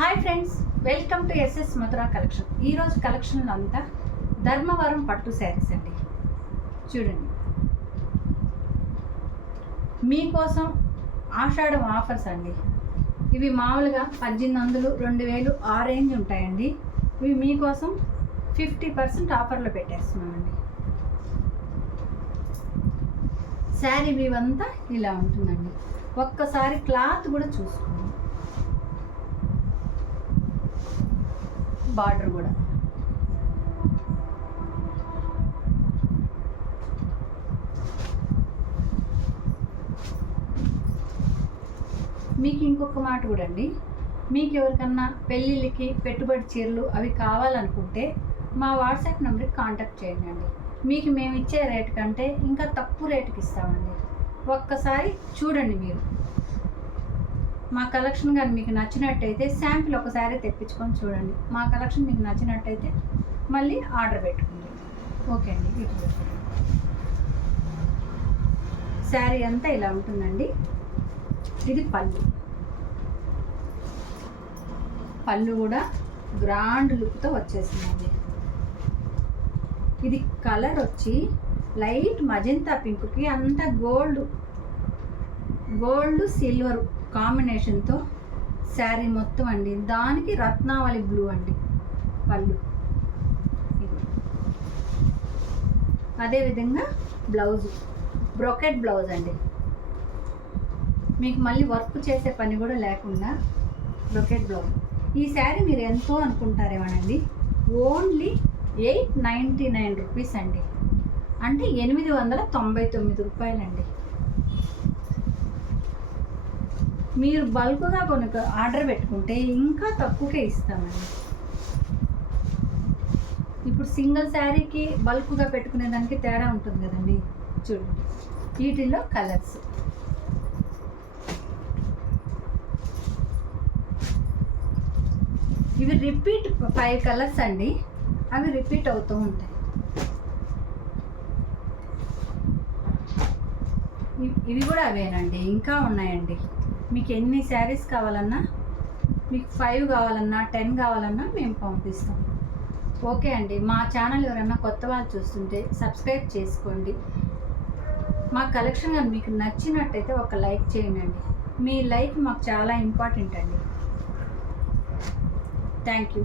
Hi friends, welcome to SS Madhura collection. ఈరోజు కలెక్షన్లో అంతా ధర్మవరం పట్టు శారీస్ అండి. చూడండి, మీకోసం ఆషాఢం ఆఫర్స్ అండి. ఇవి మామూలుగా 1800, 2000 ఆ రేంజ్ ఉంటాయండి. ఇవి మీకోసం 50% ఆఫర్లో పెట్టేస్తున్నామండి. శారీ ఇవంతా ఇలా ఉంటుందండి. ఒక్కసారి క్లాత్ కూడా చూసుకోండి. బార్డర్ కూడా మీకు ఇంకొక మాట కూడా అండి, మీకు ఎవరికన్నా పెళ్ళిళ్ళకి పెట్టుబడి చీరలు అవి కావాలనుకుంటే మా వాట్సాప్ నెంబర్కి కాంటాక్ట్ చేయండి అండి. మీకు మేము ఇచ్చే రేటు కంటే ఇంకా తక్కువ రేటుకి ఇస్తామండి. ఒక్కసారి చూడండి. మీరు మా కలెక్షన్ కానీ మీకు నచ్చినట్టయితే శాంపిల్ ఒకసారి తెప్పించుకొని చూడండి. మా కలెక్షన్ మీకు నచ్చినట్టయితే మళ్ళీ ఆర్డర్ పెట్టుకోండి. ఓకే అండి. ఇప్పుడు శారీ అంతా ఇలా ఉంటుందండి. ఇది పళ్ళు కూడా గ్రాండ్ లుక్తో వచ్చేసిందండి. ఇది కలర్ వచ్చి లైట్ మజంతా పింక్కి అంతా గోల్డ్ సిల్వర్ కాంబినేషన్తో శారీ మొత్తం అండి. దానికి రత్నావళి బ్లూ అండి పళ్ళు. అదేవిధంగా బ్లౌజు బ్రొకెట్ బ్లౌజ్ అండి. మీకు మళ్ళీ వర్క్ చేసే పని కూడా లేకుండా బ్రొకెట్ బ్లౌజ్. ఈ శారీ మీరు ఎంతో అనుకుంటారేమోనండి, ఓన్లీ 899 రూపీస్ అండి. అంటే 899 రూపాయలండి. మీరు బల్క్గా కొన్ని ఆర్డర్ పెట్టుకుంటే ఇంకా తక్కువకే ఇస్తామండి. ఇప్పుడు సింగిల్ శారీకి బల్క్గా పెట్టుకునే దానికి తేడా ఉంటుంది కదండి. చూడండి, వీటిల్లో కలర్స్ ఇవి రిపీట్ 5 కలర్స్ అండి. అవి రిపీట్ అవుతూ ఉంటాయి. ఇవి కూడా అవేనండి, ఇంకా ఉన్నాయండి. మీకు ఎన్ని శారీస్ కావాలన్నా, మీకు 5 కావాలన్నా 10 కావాలన్నా మేము పంపిస్తాం. ఓకే అండి. మా ఛానల్ ఎవరైనా కొత్త వాళ్ళు చూస్తుంటే సబ్స్క్రైబ్ చేసుకోండి. మా కలెక్షన్ కానీ మీకు నచ్చినట్టయితే ఒక లైక్ చేయండి. మీ లైక్ మాకు చాలా ఇంపార్టెంట్ అండి. Thank you.